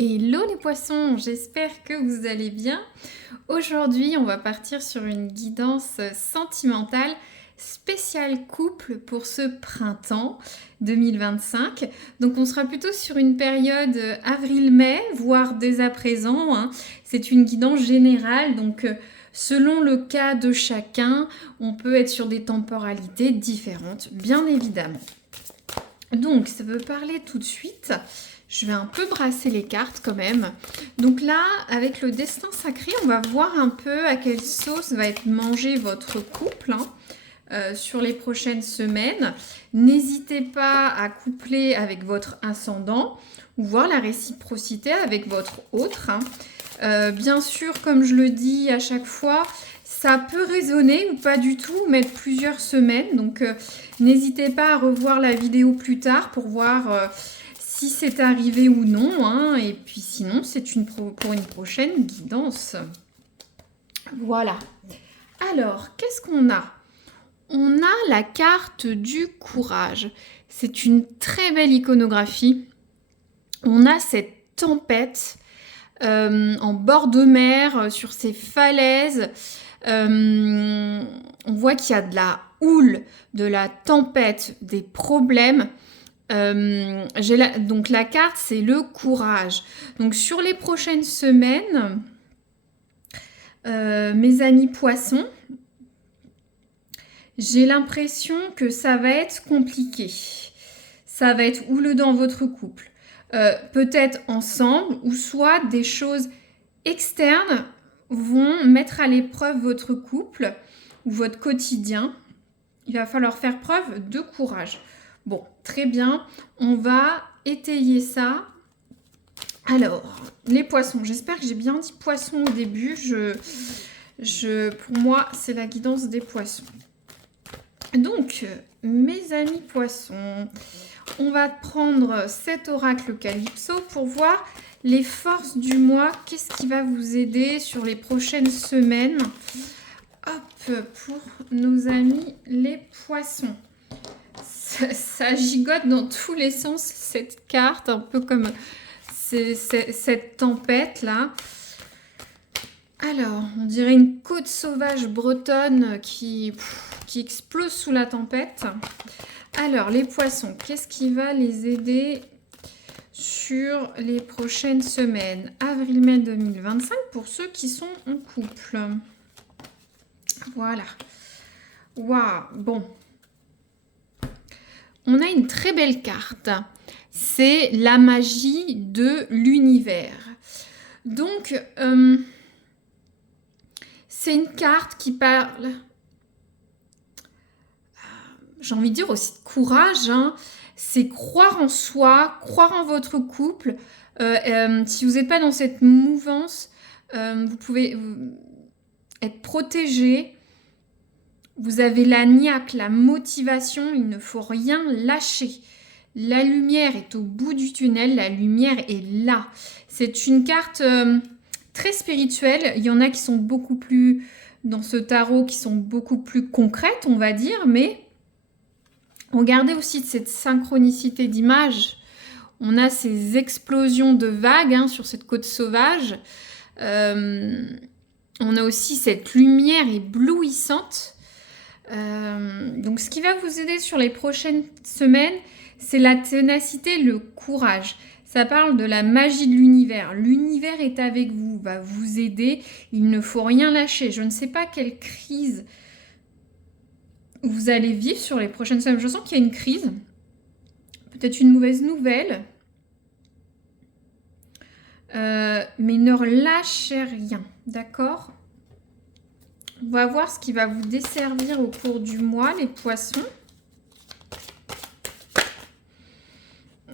Hello les poissons, j'espère que vous allez bien. Aujourd'hui, on va partir sur une guidance sentimentale spéciale couple pour ce printemps 2025. Donc on sera plutôt sur une période avril-mai, voire dès à présent, hein. C'est une guidance générale, donc selon le cas de chacun, on peut être sur des temporalités différentes, bien évidemment. Donc ça veut parler tout de suite. Je vais un peu brasser les cartes quand même. Donc là, avec le destin sacré, on va voir un peu à quelle sauce va être mangé votre couple sur les prochaines semaines. N'hésitez pas à coupler avec votre ascendant ou voir la réciprocité avec votre autre. Bien sûr, comme je le dis à chaque fois, ça peut résonner ou pas du tout, mettre plusieurs semaines. Donc n'hésitez pas à revoir la vidéo plus tard pour voir si c'est arrivé ou non, hein. Et puis sinon, c'est pour une prochaine guidance. Voilà. Alors, qu'est-ce qu'on a? On a la carte du courage. C'est une très belle iconographie. On a cette tempête en bord de mer, sur ces falaises. On voit qu'il y a de la houle, de la tempête, des problèmes. Donc la carte, c'est le courage. Donc sur les prochaines semaines, mes amis poissons, j'ai l'impression que ça va être compliqué. Ça va être houleux dans votre couple. Peut-être ensemble, ou soit des choses externes vont mettre à l'épreuve votre couple ou votre quotidien. Il va falloir faire preuve de courage. Bon, très bien. On va étayer ça. Alors, les poissons. J'espère que j'ai bien dit poissons au début. Pour moi, c'est la guidance des poissons. Donc, mes amis poissons, on va prendre cet oracle Calypso pour voir les forces du mois. Qu'est-ce qui va vous aider sur les prochaines semaines? Hop, pour nos amis les poissons. Ça gigote dans tous les sens, cette carte, un peu comme cette tempête-là. Alors, on dirait une côte sauvage bretonne qui explose sous la tempête. Alors, les poissons, qu'est-ce qui va les aider sur les prochaines semaines? Avril-mai 2025 pour ceux qui sont en couple. Voilà. Waouh, bon. On a une très belle carte. C'est la magie de l'univers. Donc, c'est une carte qui parle, j'ai envie de dire aussi de courage, hein. C'est croire en soi, croire en votre couple. Si vous n'êtes pas dans cette mouvance, vous pouvez être protégé. Vous avez la niaque, la motivation, il ne faut rien lâcher. La lumière est au bout du tunnel, la lumière est là. C'est une carte très spirituelle. Il y en a qui sont beaucoup plus, dans ce tarot, qui sont beaucoup plus concrètes, on va dire, mais regardez aussi cette synchronicité d'images. On a ces explosions de vagues, hein, sur cette côte sauvage. On a aussi cette lumière éblouissante. Donc ce qui va vous aider sur les prochaines semaines, c'est la ténacité, le courage. Ça parle de la magie de l'univers. L'univers est avec vous, va vous aider. Il ne faut rien lâcher. Je ne sais pas quelle crise vous allez vivre sur les prochaines semaines. Je sens qu'il y a une crise, peut-être une mauvaise nouvelle, mais ne lâchez rien, d'accord? On va voir ce qui va vous desservir au cours du mois, les poissons.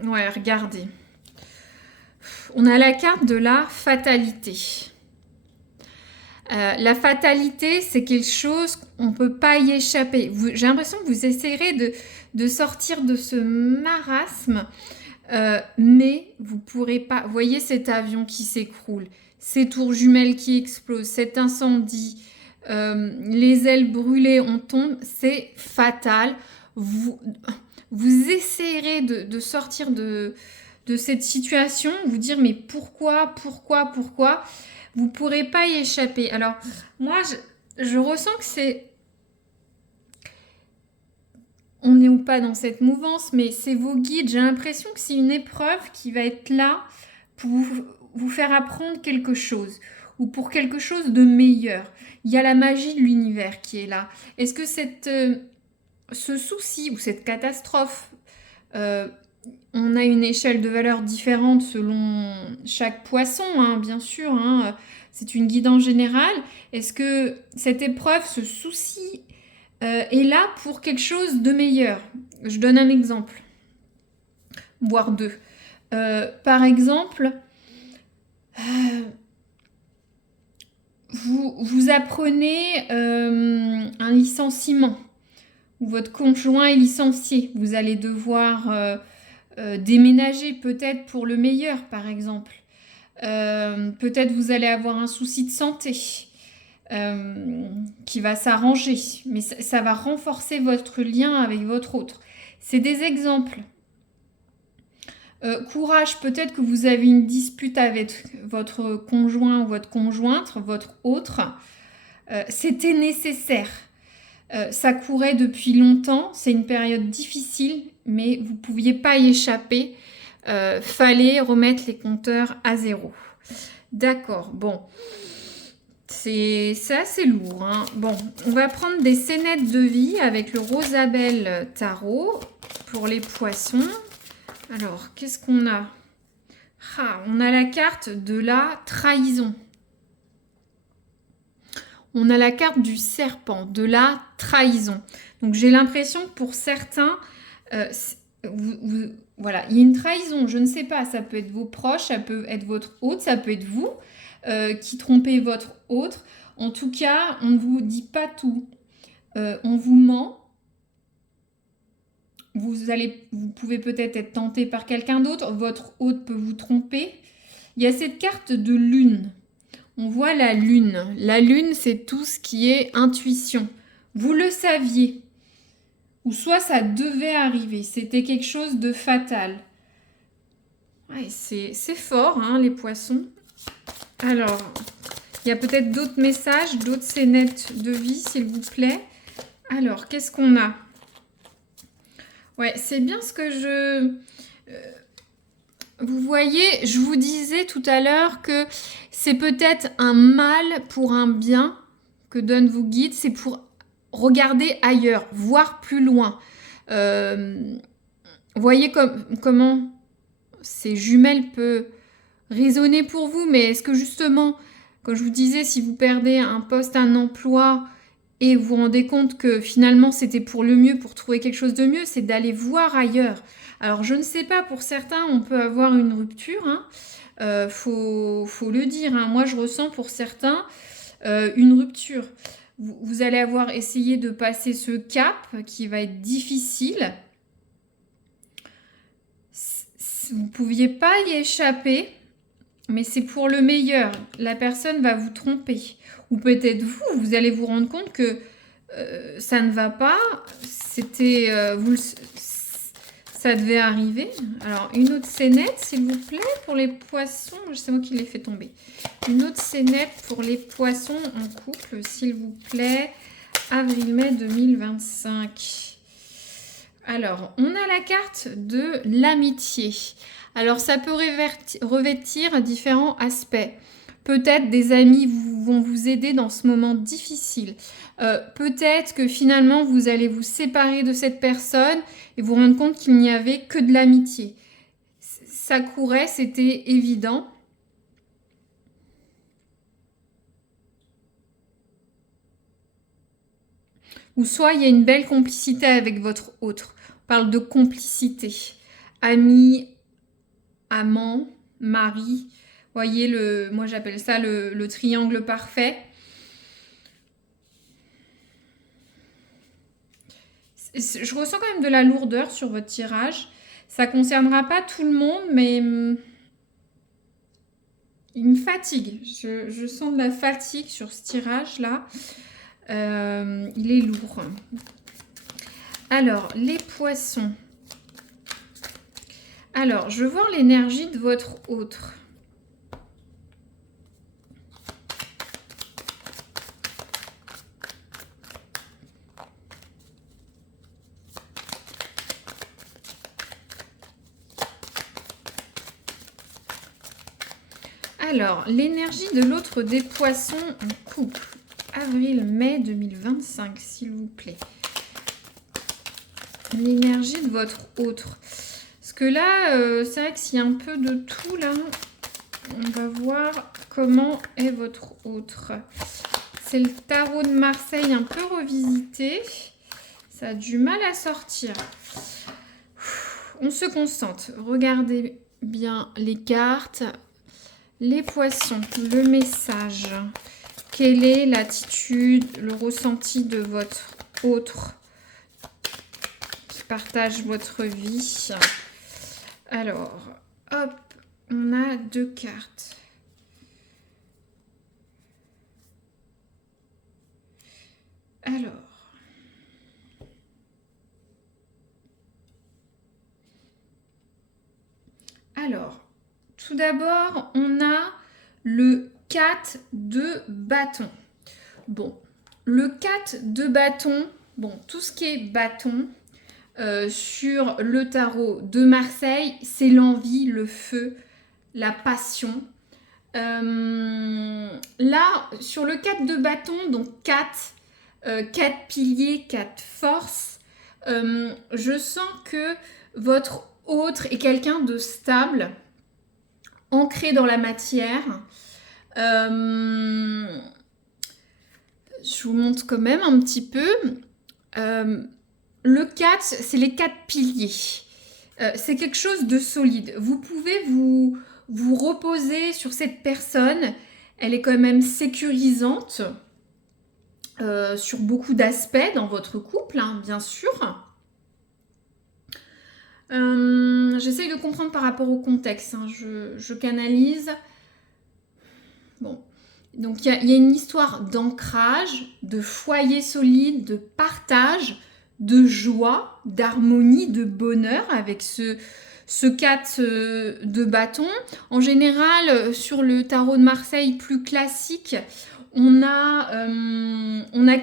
Ouais, regardez. On a la carte de la fatalité. La fatalité, c'est quelque chose qu'on ne peut pas y échapper. J'ai l'impression que vous essayerez de sortir de ce marasme, mais vous ne pourrez pas. Vous voyez cet avion qui s'écroule, ces tours jumelles qui explosent, cet incendie, les ailes brûlées, on tombe, c'est fatal. Vous essayerez de sortir de de cette situation, vous dire mais pourquoi? Vous pourrez pas y échapper. Alors, moi, je ressens que c'est... On n'est pas dans cette mouvance, mais c'est vos guides. J'ai l'impression que c'est une épreuve qui va être là pour vous faire apprendre quelque chose ou pour quelque chose de meilleur. Il y a la magie de l'univers qui est là. Est-ce que ce souci ou cette catastrophe, on a une échelle de valeur différente selon chaque poisson, hein, bien sûr, hein, c'est une guidance générale. Est-ce que cette épreuve, ce souci est là pour quelque chose de meilleur? Je donne un exemple, voire deux. Par exemple, vous apprenez un licenciement, ou votre conjoint est licencié. Vous allez devoir déménager peut-être pour le meilleur, par exemple. Peut-être vous allez avoir un souci de santé qui va s'arranger, mais ça va renforcer votre lien avec votre autre. C'est des exemples. Courage, peut-être que vous avez une dispute avec votre conjoint ou votre conjointe, votre autre. C'était nécessaire. Ça courait depuis longtemps, c'est une période difficile, mais vous ne pouviez pas y échapper. Fallait remettre les compteurs à zéro. D'accord, bon. C'est assez lourd, hein. Bon, on va prendre des scénettes de vie avec le Rosabelle Tarot pour les poissons. Alors, qu'est-ce qu'on a? On a la carte de la trahison. On a la carte du serpent, de la trahison. Donc, j'ai l'impression que pour certains, voilà, il y a une trahison, je ne sais pas, ça peut être vos proches, ça peut être votre hôte, ça peut être vous qui trompez votre autre. En tout cas, on ne vous dit pas tout. On vous ment. Vous pouvez peut-être être tenté par quelqu'un d'autre. Votre hôte peut vous tromper. Il y a cette carte de lune. On voit la lune. La lune, c'est tout ce qui est intuition. Vous le saviez. Ou soit ça devait arriver. C'était quelque chose de fatal. Ouais, c'est fort, hein, les poissons. Alors, il y a peut-être d'autres messages, d'autres scénettes de vie, s'il vous plaît. Alors, qu'est-ce qu'on a? Ouais, c'est bien ce que vous voyez, je vous disais tout à l'heure que c'est peut-être un mal pour un bien que donnent vos guides. C'est pour regarder ailleurs, voir plus loin. Voyez comment ces jumelles peuvent résonner pour vous, mais est-ce que justement, comme je vous disais, si vous perdez un poste, un emploi, et vous vous rendez compte que finalement c'était pour le mieux, pour trouver quelque chose de mieux, c'est d'aller voir ailleurs. Alors je ne sais pas, pour certains on peut avoir une rupture, hein. Faut le dire, hein. Moi je ressens pour certains une rupture. Vous allez avoir essayé de passer ce cap qui va être difficile. Vous ne pouviez pas y échapper, mais c'est pour le meilleur. La personne va vous tromper. Ou peut-être vous allez vous rendre compte que ça ne va pas. C'était... ça devait arriver. Alors, une autre scénette, s'il vous plaît, pour les poissons. C'est moi qui l'ai fait tomber. Une autre scénette pour les poissons en couple, s'il vous plaît. Avril-mai 2025. Alors, on a la carte de l'amitié. Alors, ça peut revêtir différents aspects. Peut-être des amis vont vous aider dans ce moment difficile. Peut-être que finalement, vous allez vous séparer de cette personne et vous rendre compte qu'il n'y avait que de l'amitié. Ça courait, c'était évident. Ou soit il y a une belle complicité avec votre autre. On parle de complicité. Ami, amant, mari. Voyez, moi j'appelle ça le triangle parfait. Je ressens quand même de la lourdeur sur votre tirage. Ça ne concernera pas tout le monde, mais il me fatigue. Je sens de la fatigue sur ce tirage-là. Il est lourd. Alors, les poissons. Alors, je veux voir l'énergie de votre autre. Alors, l'énergie de l'autre des poissons en couple. Avril-mai 2025, s'il vous plaît. L'énergie de votre autre. Parce que là, c'est vrai que s'il y a un peu de tout là, on va voir comment est votre autre. C'est le tarot de Marseille un peu revisité. Ça a du mal à sortir. On se concentre. Regardez bien les cartes. Les poissons, le message. Quelle est l'attitude, le ressenti de votre autre qui partage votre vie? Alors, hop, on a 2 cartes. Alors, tout d'abord, on a le 4 de bâton. Bon, le 4 de bâton, bon, tout ce qui est bâton sur le tarot de Marseille, c'est l'envie, le feu, la passion. Là, sur le 4 de bâton, donc 4 piliers, 4 forces, je sens que votre autre est quelqu'un de stable, ancré dans la matière. Je vous montre quand même un petit peu. Le 4, c'est les 4 piliers. C'est quelque chose de solide. Vous pouvez vous reposer sur cette personne. Elle est quand même sécurisante sur beaucoup d'aspects dans votre couple, hein, bien sûr. J'essaye de comprendre par rapport au contexte. Hein. Je canalise. Bon. Donc, il y a une histoire d'ancrage, de foyer solide, de partage, de joie, d'harmonie, de bonheur avec ce 4 de bâton. En général, sur le tarot de Marseille plus classique, on a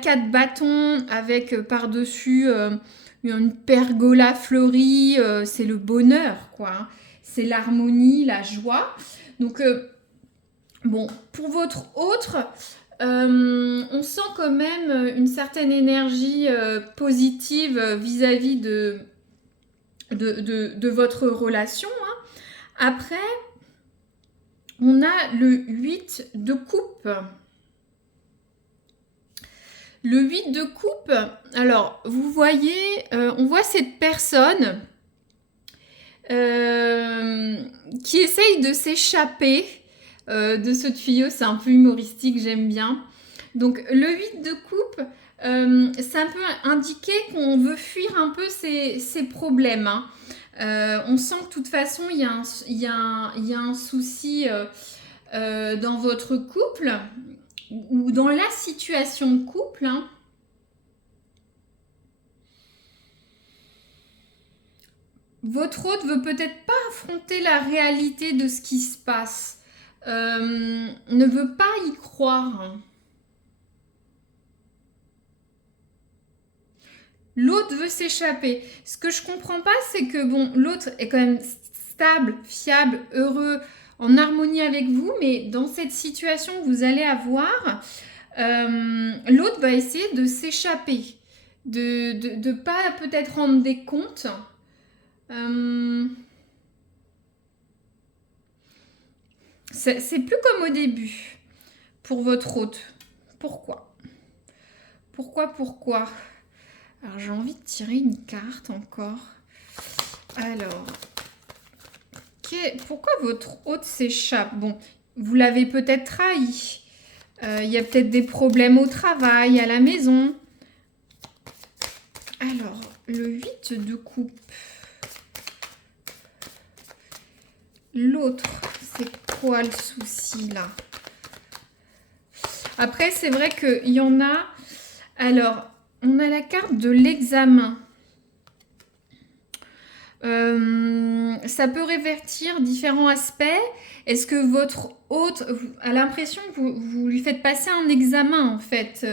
4 bâtons avec par-dessus une pergola fleurie. C'est le bonheur, quoi. C'est l'harmonie, la joie. Donc, bon, pour votre autre, on sent quand même une certaine énergie positive vis-à-vis de votre relation. Hein. Après, on a le 8 de coupe. Le 8 de coupe, alors, vous voyez, on voit cette personne qui essaye de s'échapper de ce tuyau. C'est un peu humoristique, j'aime bien. Donc, le 8 de coupe, ça peut indiquer qu'on veut fuir un peu ces problèmes. Hein. On sent que de toute façon, il y a un souci dans votre couple ou dans la situation de couple. Hein. Votre hôte veut peut-être pas affronter la réalité de ce qui se passe. Ne veut pas y croire. L'autre veut s'échapper. Ce que je comprends pas, c'est que bon, l'autre est quand même stable, fiable, heureux, en harmonie avec vous, mais dans cette situation que vous allez avoir, l'autre va essayer de s'échapper, de pas peut-être rendre des comptes. C'est plus comme au début pour votre hôte. Pourquoi? Pourquoi? Alors, j'ai envie de tirer une carte encore. Alors, pourquoi votre hôte s'échappe? Bon, vous l'avez peut-être trahi. Il y a peut-être des problèmes au travail, à la maison. Alors, le 8 de coupe. L'autre, c'est quoi le souci là? Après, c'est vrai qu'il y en a... Alors, on a la carte de l'examen. Ça peut révertir différents aspects. Est-ce que votre hôte a l'impression que vous lui faites passer un examen, en fait,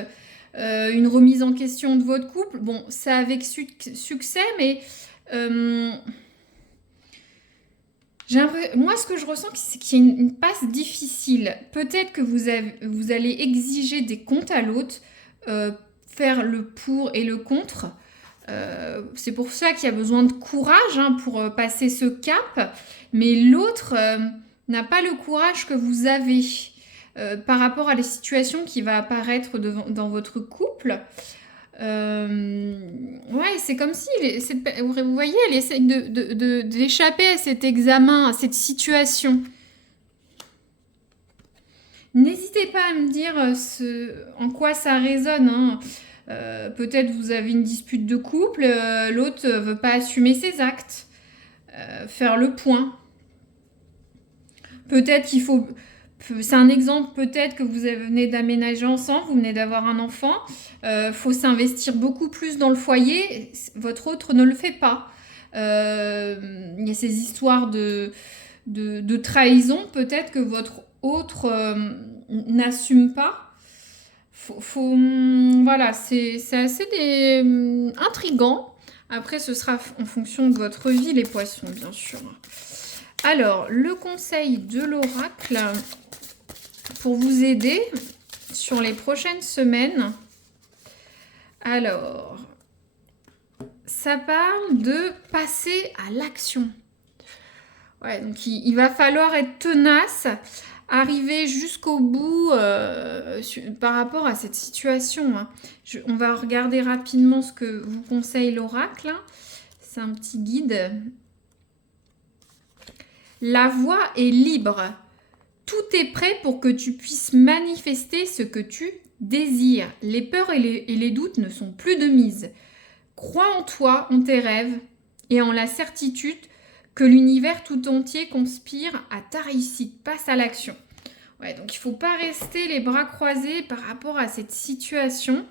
une remise en question de votre couple? Bon, ça avec succès, mais moi, ce que je ressens, c'est qu'il y a une passe difficile. Peut-être que vous allez exiger des comptes à l'autre, faire le pour et le contre. C'est pour ça qu'il y a besoin de courage, hein, pour passer ce cap. Mais l'autre n'a pas le courage que vous avez par rapport à la situation qui va apparaître dans votre couple. Ouais, c'est comme si, vous voyez, elle essaie d'échapper à cet examen, à cette situation. N'hésitez pas à me dire en quoi ça résonne, hein. Peut-être vous avez une dispute de couple, l'autre ne veut pas assumer ses actes, faire le point. Peut-être qu'il faut... C'est un exemple, peut-être que vous venez d'aménager ensemble, vous venez d'avoir un enfant, faut s'investir beaucoup plus dans le foyer, votre autre ne le fait pas. Il y a ces histoires de trahison, peut-être que votre autre n'assume pas. Voilà, c'est assez intriguant. Après, ce sera en fonction de votre vie, les poissons, bien sûr. Alors, le conseil de l'oracle pour vous aider sur les prochaines semaines. Alors, ça parle de passer à l'action. Ouais, donc il va falloir être tenace, arriver jusqu'au bout par rapport à cette situation, hein. On va regarder rapidement ce que vous conseille l'oracle, hein. C'est un petit guide. La voie est libre. Tout est prêt pour que tu puisses manifester ce que tu désires. Les peurs et les doutes ne sont plus de mise. Crois en toi, en tes rêves et en la certitude que l'univers tout entier conspire à ta réussite. Passe à l'action. Ouais, donc il ne faut pas rester les bras croisés par rapport à cette situation.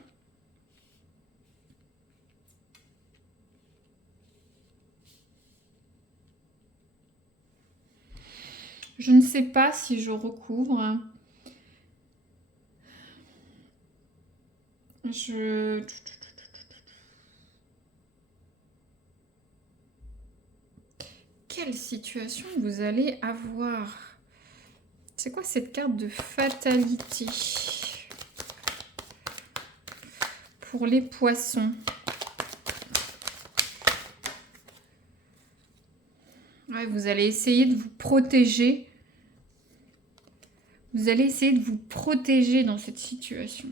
Je ne sais pas si je recouvre. Quelle situation vous allez avoir? C'est quoi cette carte de fatalité pour les poissons? Ouais, vous allez essayer de vous protéger. Vous allez essayer de vous protéger dans cette situation.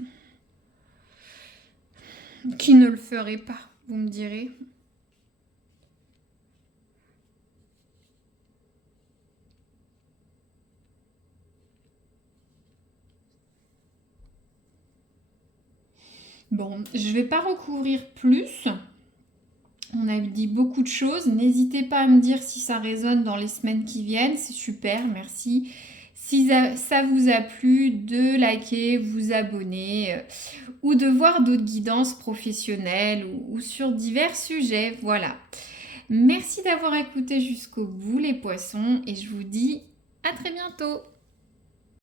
Qui ne le ferait pas, vous me direz? Bon, je ne vais pas recouvrir plus. On a dit beaucoup de choses. N'hésitez pas à me dire si ça résonne dans les semaines qui viennent. C'est super, merci. Si ça vous a plu, de liker, vous abonner ou de voir d'autres guidances professionnelles ou sur divers sujets. Voilà. Merci d'avoir écouté jusqu'au bout les poissons et je vous dis à très bientôt.